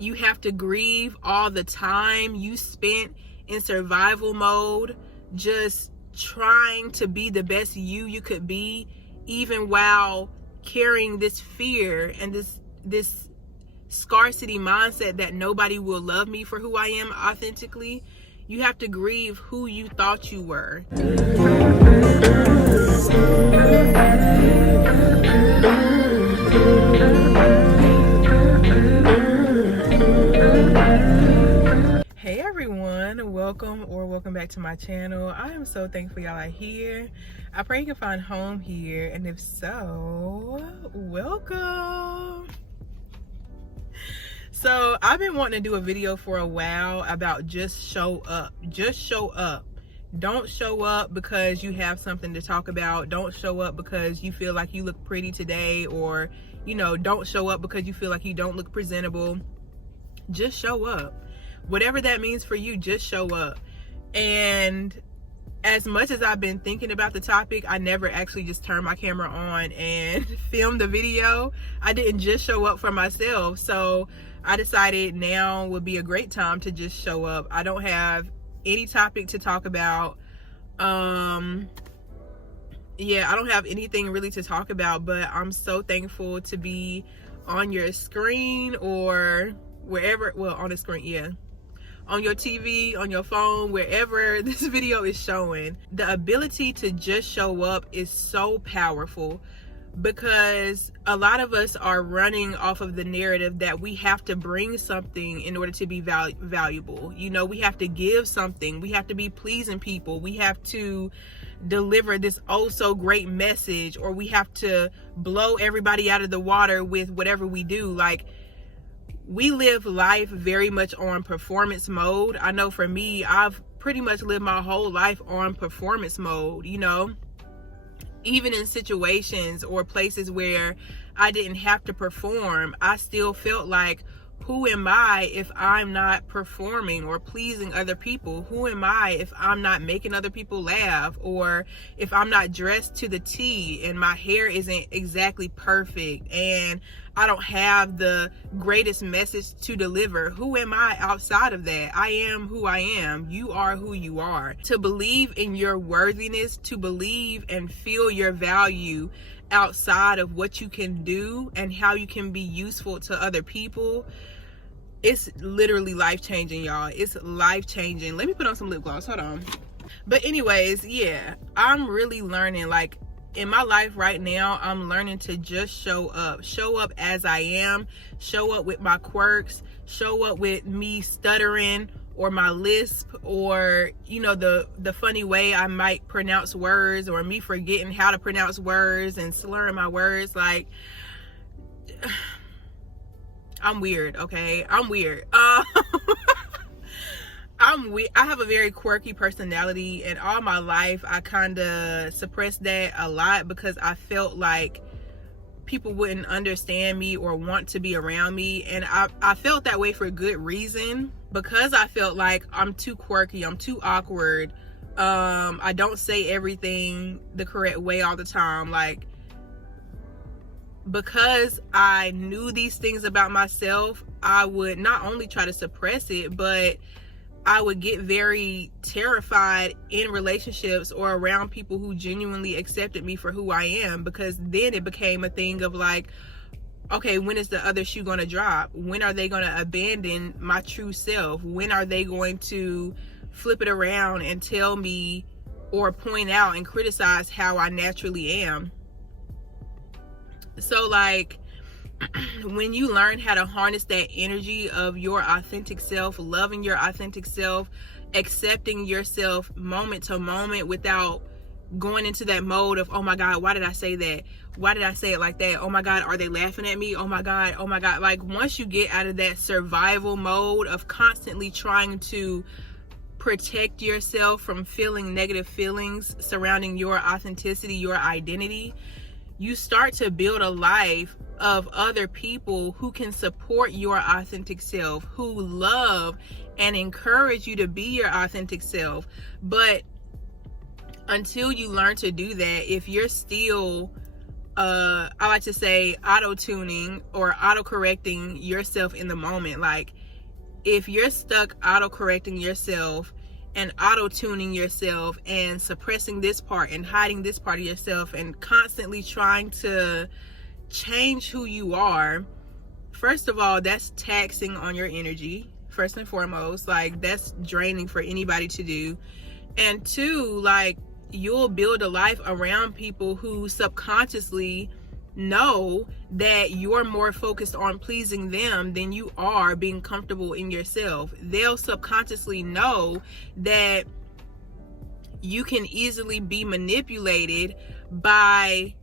You have to grieve all the time you spent in survival mode, just trying to be the best you could be, even while carrying this fear and this scarcity mindset that nobody will love me for who I am authentically. You have to grieve who you thought you were. Hey everyone, welcome back to my channel. I am so thankful y'all are here. I pray you can find home here, and if so, welcome. So I've been wanting to do a video for a while about just show up. Just show up. Don't show up because you have something to talk about. Don't show up because you feel like you look pretty today, or don't show up because you feel like you don't look presentable. Just show up. Whatever that means for you, just show up. And as much as I've been thinking about the topic, I never actually just turned my camera on and filmed the video. I didn't just show up for myself. So I decided now would be a great time to just show up. I don't have any topic to talk about. I don't have anything really to talk about, but I'm so thankful to be on your screen or wherever, well, on the screen, yeah. On your TV, on your phone, wherever this video is showing. The ability to just show up is so powerful, because a lot of us are running off of the narrative that we have to bring something in order to be valuable. We have to give something. We have to be pleasing people. We have to deliver this oh so great message, or we have to blow everybody out of the water with whatever we do. Like, we live life very much on performance mode. I know for me, I've pretty much lived my whole life on performance mode, even in situations or places where I didn't have to perform. I still felt like, who am I if I'm not performing or pleasing other people? Who am I if I'm not making other people laugh, or if I'm not dressed to the T and my hair isn't exactly perfect and I don't have the greatest message to deliver? Who am I outside of that? I am who I am. You are who you are. To believe in your worthiness, to believe and feel your value outside of what you can do and how you can be useful to other people, it's literally life-changing, y'all. It's life-changing. Let me put on some lip gloss. Hold on. But anyways, yeah, I'm really learning. Like, in my life right now, I'm learning to just show up as I am, show up with my quirks, show up with me stuttering or my lisp, or the funny way I might pronounce words, or me forgetting how to pronounce words and slurring my words. Like, I'm weird, okay? I'm weird. I'm weird. I have a very quirky personality, and all my life I kind of suppressed that a lot because I felt like people wouldn't understand me or want to be around me. And I felt that way for good reason, because I felt like I'm too quirky, I'm too awkward. I don't say everything the correct way all the time. Like, because I knew these things about myself, I would not only try to suppress it, but I would get very terrified in relationships or around people who genuinely accepted me for who I am, because then it became a thing of like, okay, when is the other shoe going to drop? When are they going to abandon my true self? When are they going to flip it around and tell me or point out and criticize how I naturally am? So like, when you learn how to harness that energy of your authentic self, loving your authentic self, accepting yourself moment to moment without going into that mode of, oh my God, why did I say that? Why did I say it like that? Oh my God, are they laughing at me? Oh my God, oh my God. Like, once you get out of that survival mode of constantly trying to protect yourself from feeling negative feelings surrounding your authenticity, your identity, you start to build a life of other people who can support your authentic self, who love and encourage you to be your authentic self. But until you learn to do that, if you're still I like to say auto-tuning or auto-correcting yourself in the moment. Like, if you're stuck auto-correcting yourself and auto-tuning yourself and suppressing this part and hiding this part of yourself and constantly trying to change who you are, first of all, that's taxing on your energy, first and foremost. Like, that's draining for anybody to do. And two, like, you'll build a life around people who subconsciously know that you're more focused on pleasing them than you are being comfortable in yourself. They'll subconsciously know that you can easily be manipulated by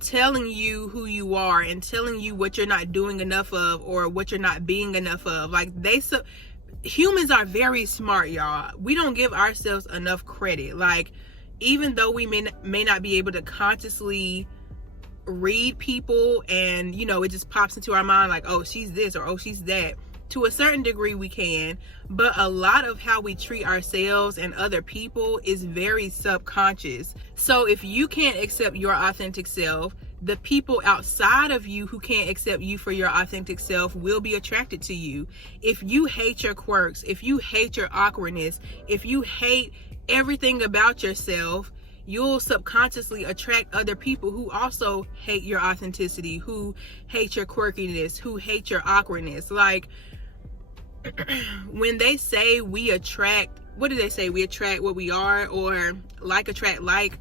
telling you who you are and telling you what you're not doing enough of or what you're not being enough of. Like, humans are very smart, y'all. We don't give ourselves enough credit. Like, even though we may not be able to consciously read people and, you know, it just pops into our mind like, oh, she's this or oh, she's that. To a certain degree we can, but a lot of how we treat ourselves and other people is very subconscious. So if you can't accept your authentic self, the people outside of you who can't accept you for your authentic self will be attracted to you. If you hate your quirks, if you hate your awkwardness, if you hate everything about yourself, you'll subconsciously attract other people who also hate your authenticity, who hate your quirkiness, who hate your awkwardness. Like, when they say we attract, what do they say? We attract what we are, or like attract like.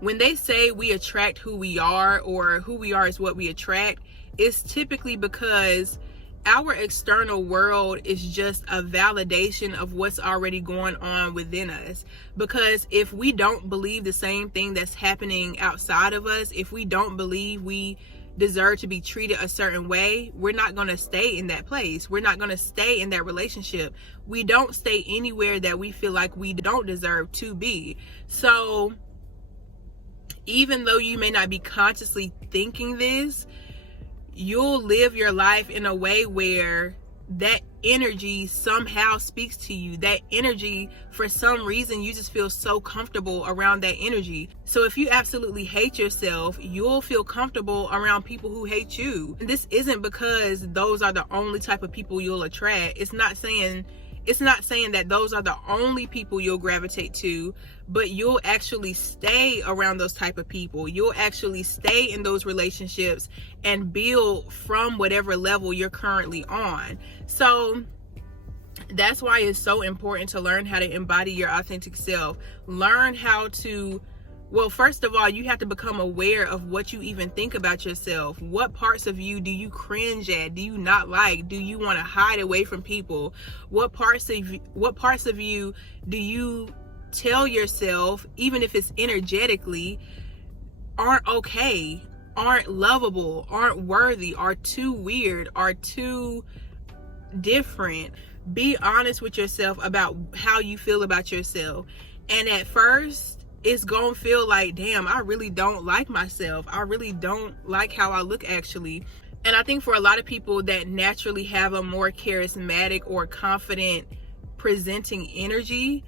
When they say we attract who we are, or who we are is what we attract, it's typically because our external world is just a validation of what's already going on within us. Because if we don't believe the same thing that's happening outside of us, if we don't believe we deserve to be treated a certain way, we're not going to stay in that place. We're not going to stay in that relationship. We don't stay anywhere that we feel like we don't deserve to be. So even though you may not be consciously thinking this, you'll live your life in a way where that energy somehow speaks to you. That energy, for some reason, you just feel so comfortable around that energy. So if you absolutely hate yourself, you'll feel comfortable around people who hate you. And this isn't because those are the only type of people you'll attract. It's not saying that those are the only people you'll gravitate to, but you'll actually stay around those type of people. You'll actually stay in those relationships and build from whatever level you're currently on. So that's why it's so important to learn how to embody your authentic self. Learn how to, well, first of all, you have to become aware of what you even think about yourself. What parts of you do you cringe at? Do you not like? Do you want to hide away from people? What parts of you do you tell yourself, even if it's energetically, aren't okay, aren't lovable, aren't worthy, are too weird, are too different? Be honest with yourself about how you feel about yourself. And at first, it's gonna feel like, damn, I really don't like myself. I really don't like how I look, actually. And I think for a lot of people that naturally have a more charismatic or confident presenting energy,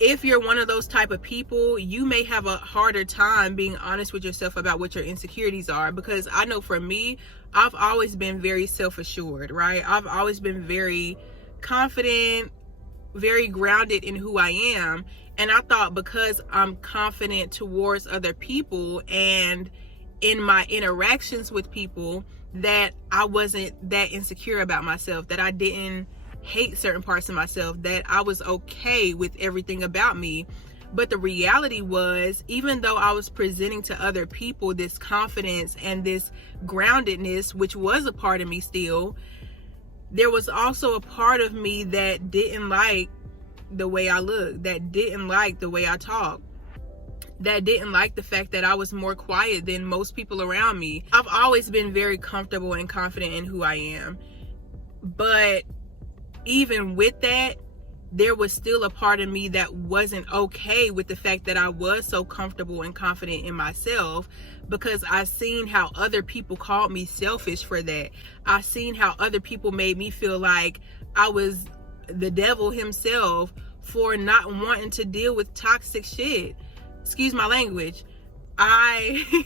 if you're one of those type of people, you may have a harder time being honest with yourself about what your insecurities are. Because I know for me, I've always been very self-assured, right? I've always been very confident, very grounded in who I am. And I thought because I'm confident towards other people and in my interactions with people, that I wasn't that insecure about myself, that I didn't hate certain parts of myself, that I was okay with everything about me. But the reality was, even though I was presenting to other people this confidence and this groundedness, which was a part of me still, there was also a part of me that didn't like the way I looked, that didn't like the way I talked, that didn't like the fact that I was more quiet than most people around me. I've always been very comfortable and confident in who I am. But even with that, there was still a part of me that wasn't okay with the fact that I was so comfortable and confident in myself, because I seen how other people called me selfish for that. I seen how other people made me feel like I was the devil himself for not wanting to deal with toxic shit. Excuse my language. I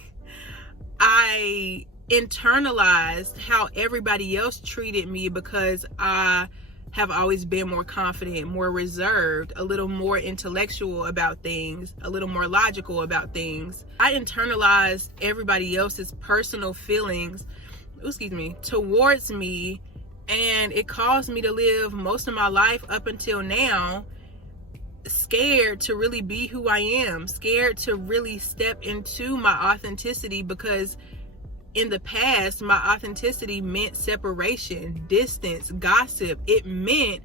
I internalized how everybody else treated me because I have always been more confident, more reserved, a little more intellectual about things, a little more logical about things. I internalized everybody else's personal feelings, towards me, and it caused me to live most of my life up until now scared to really be who I am, scared to really step into my authenticity, because in the past, my authenticity meant separation, distance, gossip. It meant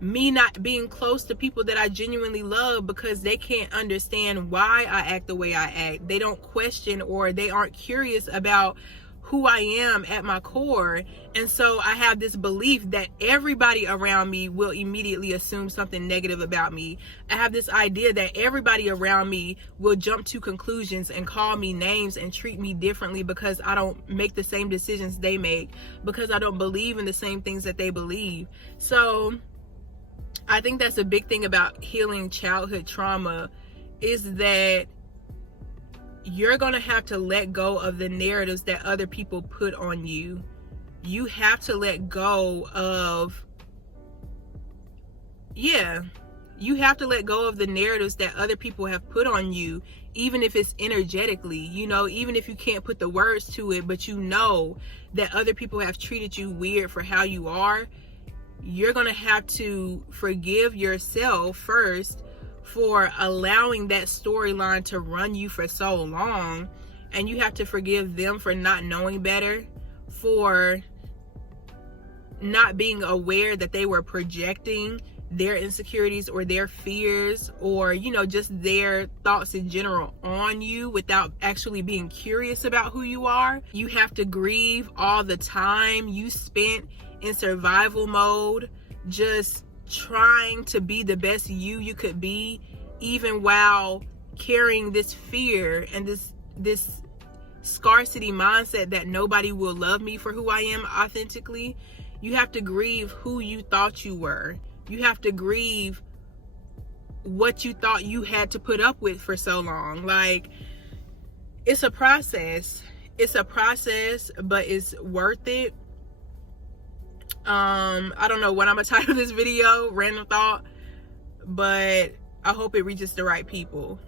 me not being close to people that I genuinely love because they can't understand why I act the way I act. They don't question, or they aren't curious about who I am at my core. And so I have this belief that everybody around me will immediately assume something negative about me. I have this idea that everybody around me will jump to conclusions and call me names and treat me differently because I don't make the same decisions they make, because I don't believe in the same things that they believe. So I think that's a big thing about healing childhood trauma, is that you're going to have to let go of the narratives that other people put on you. You have to let go of, you have to let go of the narratives that other people have put on you, even if it's energetically, even if you can't put the words to it, but you know that other people have treated you weird for how you are. You're going to have to forgive yourself first for allowing that storyline to run you for so long, and you have to forgive them for not knowing better, for not being aware that they were projecting their insecurities or their fears, or just their thoughts in general on you without actually being curious about who you are. You have to grieve all the time you spent in survival mode, just trying to be the best you could be, even while carrying this fear and this scarcity mindset that nobody will love me for who I am authentically. You have to grieve who you thought you were. You have to grieve what you thought you had to put up with for so long. Like, it's a process. It's a process, but it's worth it. I don't know what I'm gonna title this video, random thought, but I hope it reaches the right people.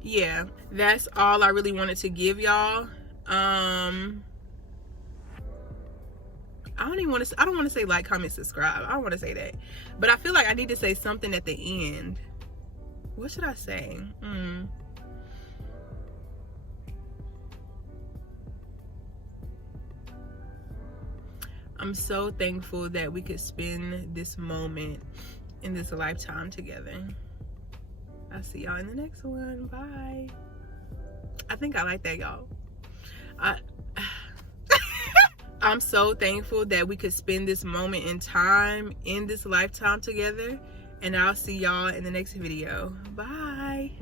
Yeah, that's all I really wanted to give y'all. I don't want to say like, comment, subscribe. I don't want to say that, but I feel like I need to say something at the end. What should I say? I'm so thankful that we could spend this moment in this lifetime together. I'll see y'all in the next one. Bye. I think I like that, y'all. I'm so thankful that we could spend this moment in time in this lifetime together. And I'll see y'all in the next video. Bye.